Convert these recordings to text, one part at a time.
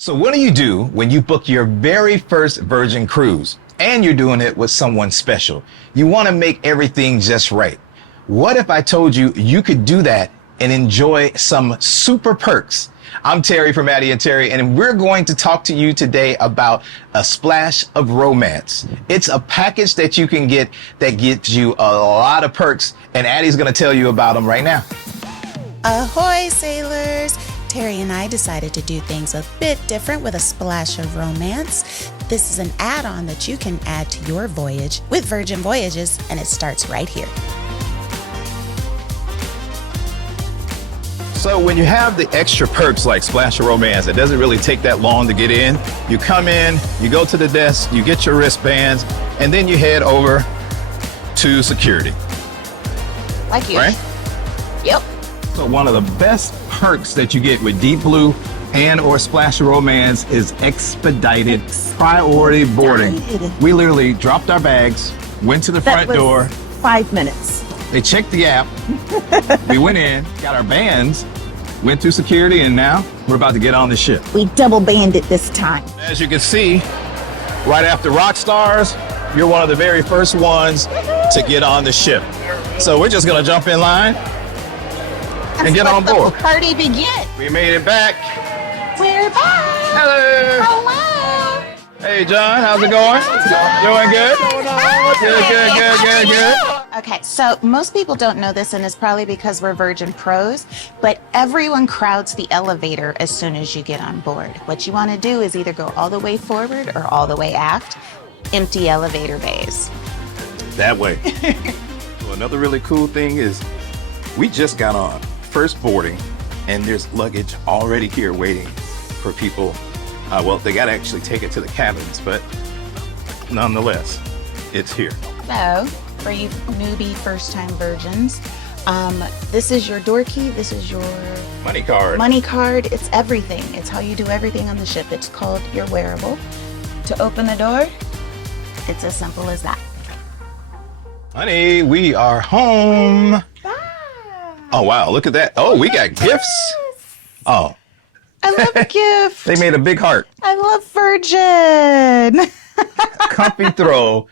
So what do you do when you book your very first Virgin cruise and you're doing it with someone special? You want to make everything just right. What if I told you you could do that and enjoy some super perks? I'm Terry from Addy and Terry, and we're going to talk to you today about a splash of romance. It's a package that you can get that gives you a lot of perks, and Addy's going to tell you about them right now. Ahoy, sailors! Terry and I decided to do things a bit different with a splash of romance. This is an add-on that you can add to your voyage with Virgin Voyages, and it starts right here. So when you have the extra perks like Splash of Romance, it doesn't really take that long to get in. You come in, you go to the desk, you get your wristbands, and then you head over to security. Like you. Right? Yep. So one of the best perks that you get with Deep Blue and or Splash of Romance is expedited priority boarding. We literally dropped our bags, went to the front door. 5 minutes. They checked the app. We went in, got our bands, went through security, and now we're about to get on the ship. We double banded this time. As you can see, right after rock stars, you're one of the very first ones to get on the ship. So we're just gonna jump in line and get on board. The party begin. We made it back. We're back. Hello. Hello. Hey, John, how's it going? Doing good? Good. Okay, so most people don't know this, and it's probably because we're Virgin Pros, but everyone crowds the elevator as soon as you get on board. What you want to do is either go all the way forward or all the way aft. Empty elevator bays. That way. So another really cool thing is we just got on first boarding, and there's luggage already here waiting for people. Well, they got to actually take it to the cabins, but nonetheless, it's here. So, for you newbie first-time virgins, this is your door key. This is your Money card. money card. It's everything. It's how you do everything on the ship. It's called your wearable. To open the door, it's as simple as that. Honey, we are home. Oh, wow, look at that. Oh, we got gifts. Oh, I love gifts. they made a big heart. I love Virgin. Comfy throw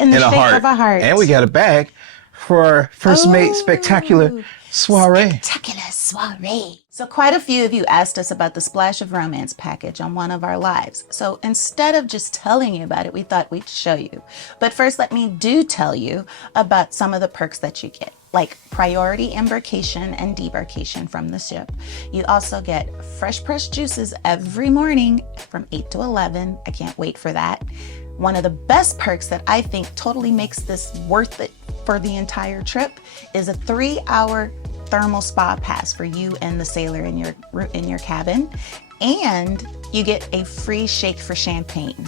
In the in a shape heart. of a heart. And we got a bag for our first mate spectacular soiree. Spectacular soiree. So quite a few of you asked us about the Splash of Romance package on one of our lives. So instead of just telling you about it, we thought we'd show you. But first, let me tell you about some of the perks that you get, like priority embarkation and debarkation from the ship. You also get fresh pressed juices every morning from 8 to 11. I can't wait for that. One of the best perks that I think totally makes this worth it for the entire trip is a 3-hour thermal spa pass for you and the sailor in your cabin. And you get a free shake for champagne.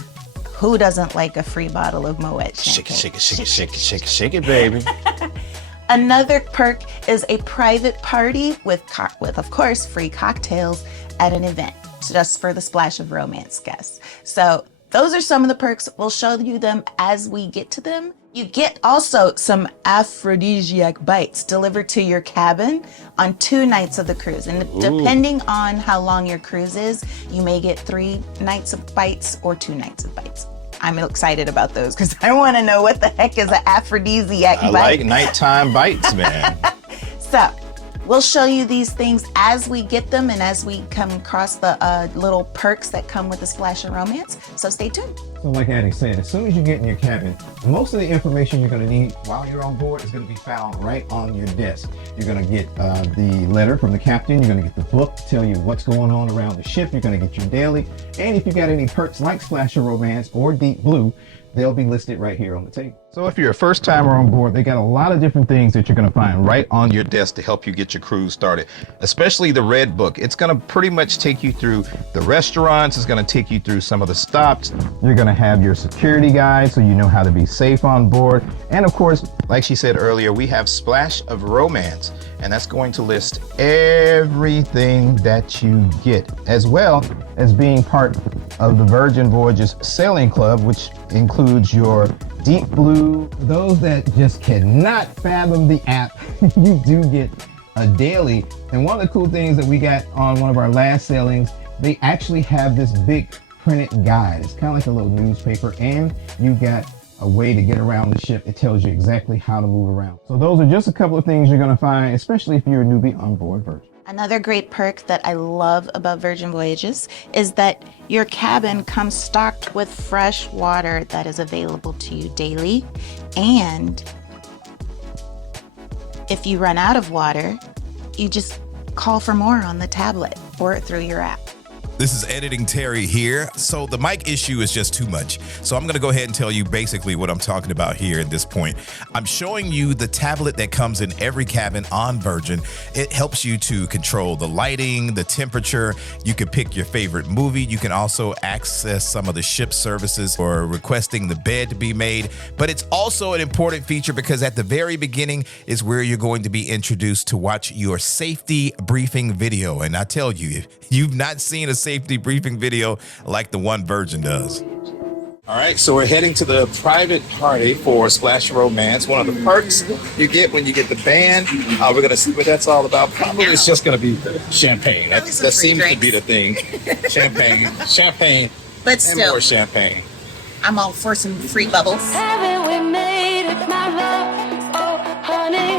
Who doesn't like a free bottle of Moet champagne? Shake it, baby. Another perk is a private party with of course, free cocktails at an event, just for the Splash of Romance guests. So those are some of the perks. We'll show you them as we get to them. You get also some Aphrodisiac bites delivered to your cabin on 2 nights of the cruise. And depending on how long your cruise is, you may get 3 nights of bites or 2 nights of bites. I'm excited about those because I want to know what the heck is an Aphrodisiac bite. I like nighttime bites, man. So we'll show you these things as we get them and as we come across the little perks that come with the Splash of Romance. So stay tuned. So like Addy said, as soon as you get in your cabin, most of the information you're going to need while you're on board is going to be found right on your desk. You're going to get the letter from the captain. You're going to get the book to tell you what's going on around the ship. You're going to get your daily. And if you got any perks like Splash of Romance or Deep Blue, they'll be listed right here on the table. So if you're a first timer on board, they got a lot of different things that you're going to find right on your desk to help you get your cruise started, especially the Red Book. It's going to pretty much take you through the restaurants. It's going to take you through some of the stops. You're going to have your security guide so you know how to be safe on board. And of course, like she said earlier, we have Splash of Romance, and that's going to list everything that you get, as well as being part of the Virgin Voyages Sailing Club, which includes your Deep Blue. Those that just cannot fathom the app, you do get a daily. And one of the cool things that we got on one of our last sailings they actually have this big printed guide. It's kind of like a little newspaper, and you got a way to get around the ship. It tells you exactly how to move around. So those are just a couple of things you're going to find, especially if you're a newbie on board Virgin. Another great perk that I love about Virgin Voyages is that your cabin comes stocked with fresh water that is available to you daily. And if you run out of water, you just call for more on the tablet or through your app. This is Editing Terry here. So the mic issue is just too much. So I'm going to go ahead and tell you basically what I'm talking about here at this point. I'm showing you the tablet that comes in every cabin on Virgin. It helps you to control the lighting, the temperature. You can pick your favorite movie. You can also access some of the ship services or requesting the bed to be made. But it's also an important feature because at the very beginning is where you're going to be introduced to watch your safety briefing video. And I tell you, if you've not seen a safety briefing video like the one Virgin does. All right, so we're heading to the private party for Splash of Romance. One of the perks you get when you get the band. We're going to see what that's all about. Probably it's just going to be champagne. That seems to be the thing. Champagne, But and still, more champagne. I'm all for some free bubbles. Haven't we made it, my love? Oh, honey,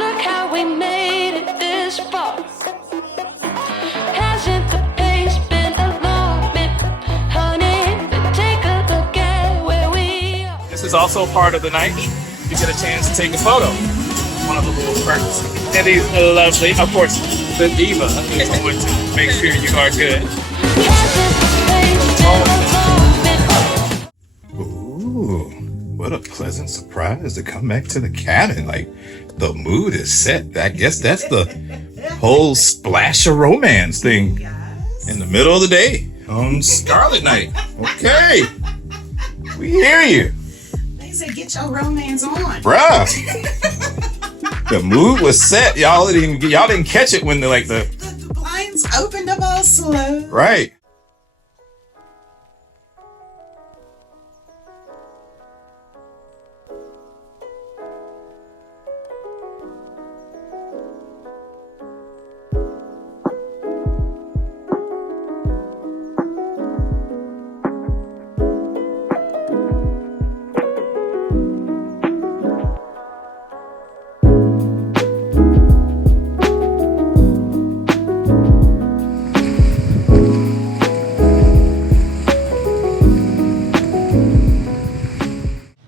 look how we made it this far. Hasn't the pace been a long bit, honey? Take a look at where we are. This is also part of the night. You get a chance to take a photo. One of the little perks. Addy's lovely. Of course, the diva is going to make sure you are good. Hasn't the pace been a long bit? Ooh, what a pleasant surprise to come back to the cabin. Like, the mood is set. I guess that's the whole Splash of Romance thing in the middle of the day on Scarlet Night. Okay, we hear you, They say get your romance on. bruh. The mood was set. Y'all didn't catch it when The blinds opened up all slow. right.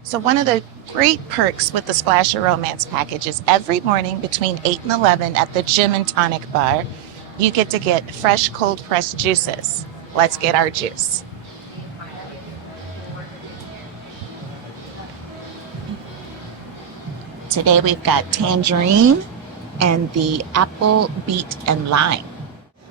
So one of the great perks with the Splash of Romance package is every morning between 8 and 11 at the Gym and Tonic Bar, you get to get fresh cold pressed juices. Let's get our juice. Today we've got tangerine and the apple, beet, and lime.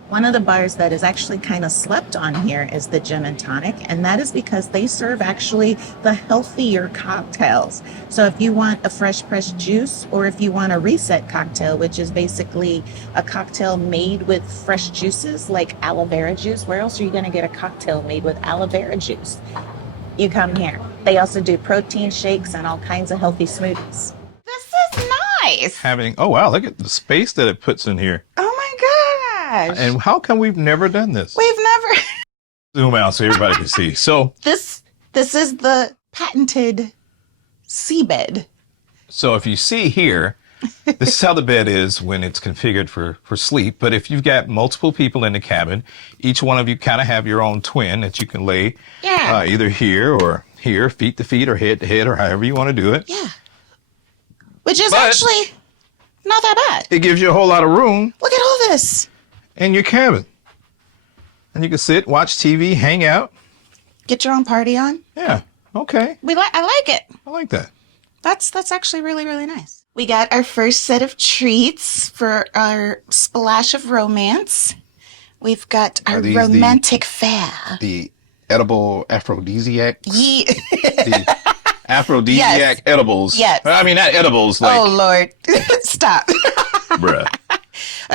One of the bars that is actually kind of slept on here is the Gin and Tonic, and that is because they serve actually the healthier cocktails. So if you want a fresh pressed juice, or if you want a reset cocktail, which is basically a cocktail made with fresh juices like aloe vera juice, where else are you going to get a cocktail made with aloe vera juice? You come here. They also do protein shakes and all kinds of healthy smoothies. This is nice. Oh wow, look at the space that it puts in here. Oh my gosh. And how come we've never done this? We've never. Zoom out so everybody can see. So This is the patented seabed. So if you see here, this is how the bed is when it's configured for sleep. But if you've got multiple people in the cabin, each one of you kind of have your own twin that you can lay either here or here, feet to feet or head to head or however you want to do it. Yeah. Which is But- actually not that bad. It gives you a whole lot of room Look at all this. in your cabin. And you can sit, watch TV, hang out. Get your own party on. Yeah, okay. I like it. I like that. That's actually really, really nice. We got our first set of treats for our Splash of Romance. We've got our these romantic fare. The edible aphrodisiacs. Yeah. The aphrodisiac Yes. edibles. Yes. I mean, not edibles, like, Oh, Lord. Stop. bruh.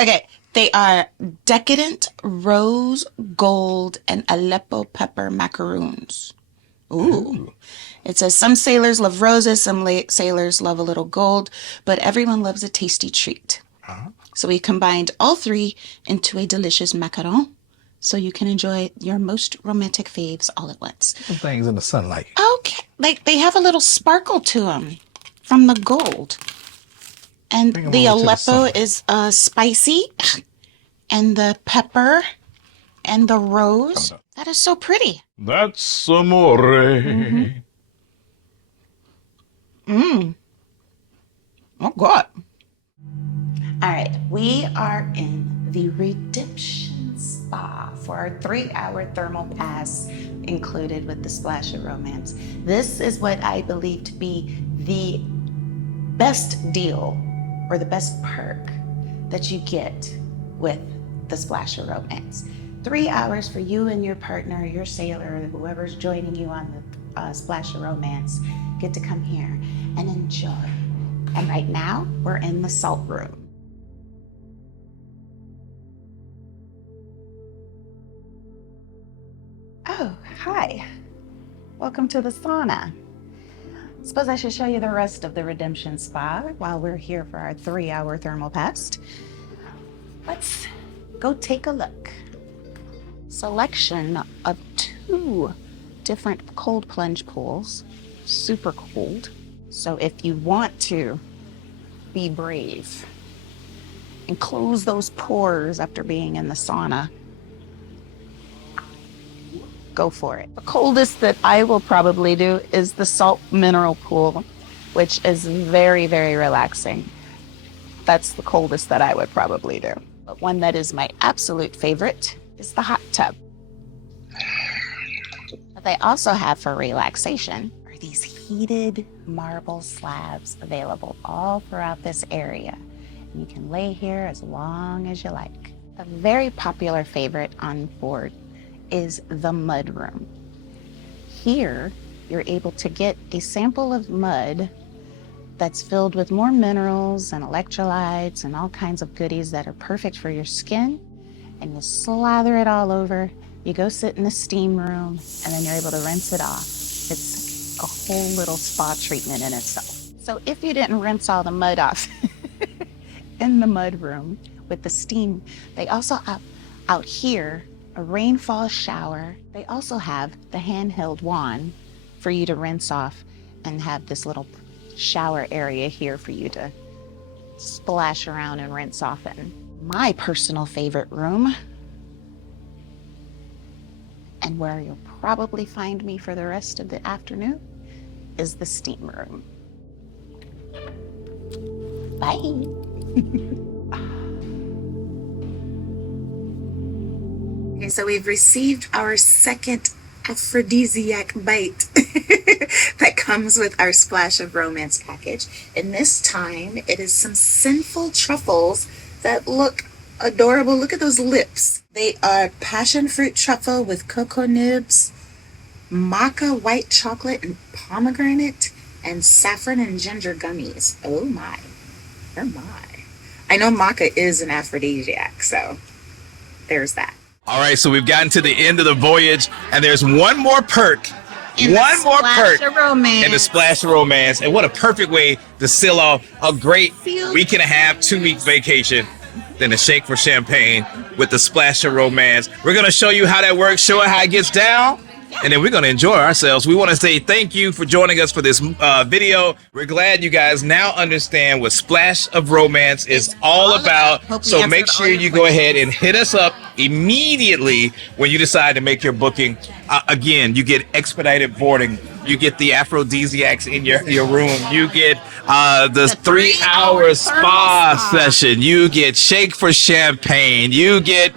Okay. They are decadent rose, gold, and Aleppo pepper macaroons. Ooh. It says some sailors love roses, some sailors love a little gold, but everyone loves a tasty treat. So we combined all three into a delicious macaron. so you can enjoy your most romantic faves all at once. Some things in the sunlight. Okay, like they have a little sparkle to them from the gold. And Bring 'em the over to the Aleppo sun. is spicy, and the pepper and the rose. That is so pretty. That's amore. Oh, God. All right, we are in the Redemption Spa for our 3-hour thermal pass included with the Splash of Romance. This is what I believe to be the best deal or the best perk that you get with the Splash of Romance. 3 hours for you and your partner, your sailor, whoever's joining you on the Splash of Romance, get to come here and enjoy. And right now, we're in the salt room. Oh, hi. Welcome to the sauna. Suppose I should show you the rest of the Redemption Spa while we're here for our 3-hour thermal pass. Let's go take a look. Selection of 2 different cold plunge pools, super cold. So if you want to be brave and close those pores after being in the sauna, go for it. The coldest that I will probably do is the salt mineral pool, which is very, very relaxing. That's the coldest that I would probably do. But one that is my absolute favorite is the hot tub. What they also have for relaxation are these heated marble slabs available all throughout this area. And you can lay here as long as you like. A very popular favorite on board is the mud room. Here, you're able to get a sample of mud that's filled with more minerals and electrolytes and all kinds of goodies that are perfect for your skin. And you slather it all over. You go sit in the steam room, and then you're able to rinse it off. It's a whole little spa treatment in itself. So if you didn't rinse all the mud off in the mud room with the steam, they also have out here a rainfall shower. They also have the handheld wand for you to rinse off and have this little shower area here for you to splash around and rinse off in. My personal favorite room, and where you'll probably find me for the rest of the afternoon, is the steam room. Bye. Okay, so we've received our second Aphrodisiac bite that comes with our Splash of Romance package. And this time it is some sinful truffles that look adorable. Look at those lips. They are passion fruit truffle with cocoa nibs, maca white chocolate and pomegranate, and saffron and ginger gummies. Oh my. Oh my. I know maca is an aphrodisiac, so there's that. All right, so we've gotten to the end of the voyage, and there's one more perk. One more perk in the Splash of Romance. And what a perfect way to seal off a great week and a half, 2-week vacation than to shake for champagne with the Splash of Romance. We're going to show you how that works, show it how it gets down, and then we're going to enjoy ourselves. We want to say thank you for joining us for this video. We're glad you guys now understand what Splash of Romance is all about. So make sure you go ahead and hit us up immediately when you decide to make your booking. Again, you get expedited boarding. You get the aphrodisiacs in your room. You get the 3-hour spa session. You get shake for champagne. You get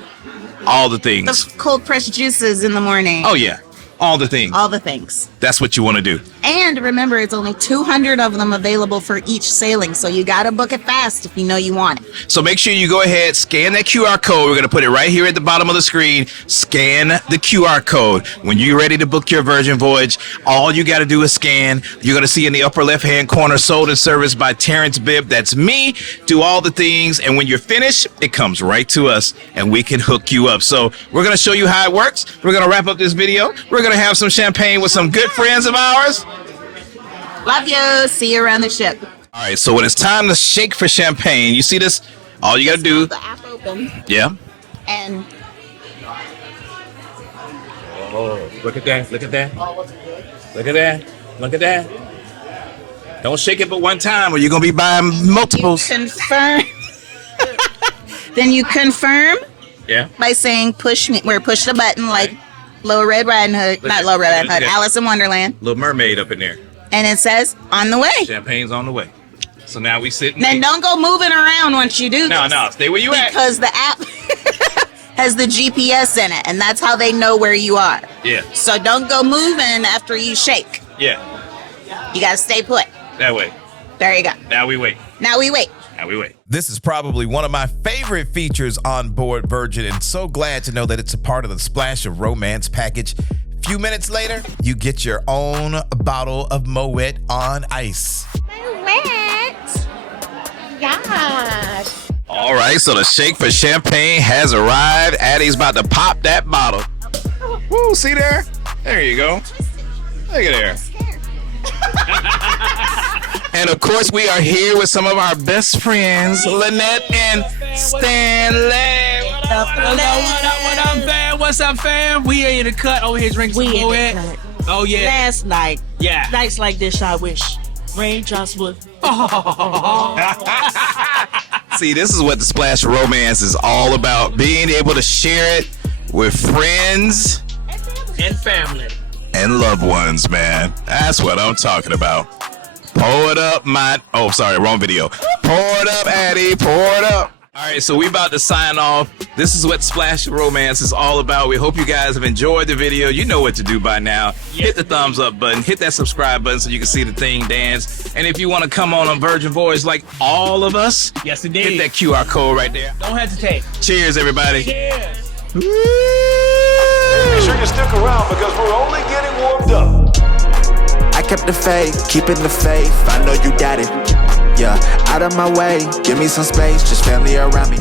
all the things. The cold pressed juices in the morning. Oh, yeah. All the things. All the things. That's what you want to do. And remember, it's only 200 of them available for each sailing, so you got to book it fast if you know you want it. So make sure you go ahead, scan that QR code. We're going to put it right here at the bottom of the screen. Scan the QR code. When you're ready to book your Virgin Voyage, all you got to do is scan. You're going to see in the upper left-hand corner, sold and serviced by Terrence Bibb. That's me. Do all the things. And when you're finished, it comes right to us, and we can hook you up. So we're going to show you how it works. We're going to wrap up this video. We're going to have some champagne with some good friends of ours. Love you. See you around the ship. All right, so when it's time to shake for champagne, you see this? All you got to do. The app open. Yeah. And Oh, look at that. Look at that. Look at that. Look at that. Don't shake it but one time or you're going to be buying multiples. Confirm. Then you confirm Yeah. by saying push the button like Little Red Riding Hood. Not Little Red Riding Hood. Yeah. Alice in Wonderland. Little Mermaid up in there. And it says on the way. Champagne's on the way. So now we sit and Then wait. don't go moving around once you do this. No, stay where you at. Because the app has the GPS in it, and that's how they know where you are. Yeah, So don't go moving after you shake. yeah, You gotta stay put. that way. There you go. Now we wait. Now we wait. Now we wait. This is probably one of my favorite features on board Virgin, and so glad to know that it's a part of the Splash of Romance package. A few minutes later, you get your own bottle of Moet on ice. Yes. All right, so the shake for champagne has arrived. Addy's about to pop that bottle. Woo, see there? There you go. Look at there. And of course, we are here with some of our best friends, Lynette and Stanley. What up, fam? What's up, fam? We are in the cut over here drinking some Moet. Oh, yeah. Last night, Yeah. nights like this, I wish raindrops would. See, this is what the Splash of Romance is all about. Being able to share it with friends And family. and loved ones, man. That's what I'm talking about. Pour it up, oh, sorry, wrong video. Pour it up, Addy, pour it up. All right, so we about to sign off. This is what Splash of Romance is all about. We hope you guys have enjoyed the video. You know what to do by now. Hit the thumbs up button, hit that subscribe button so you can see the thing dance. And if you want to come on Virgin Voyages like all of us, Yes, hit indeed. that QR code right there. Don't hesitate. Cheers, everybody. Cheers. Be sure you stick around because we're only getting warmed up. I kept the faith, keeping the faith. I know you got it. Yeah, out of my way, give me some space, just family around me.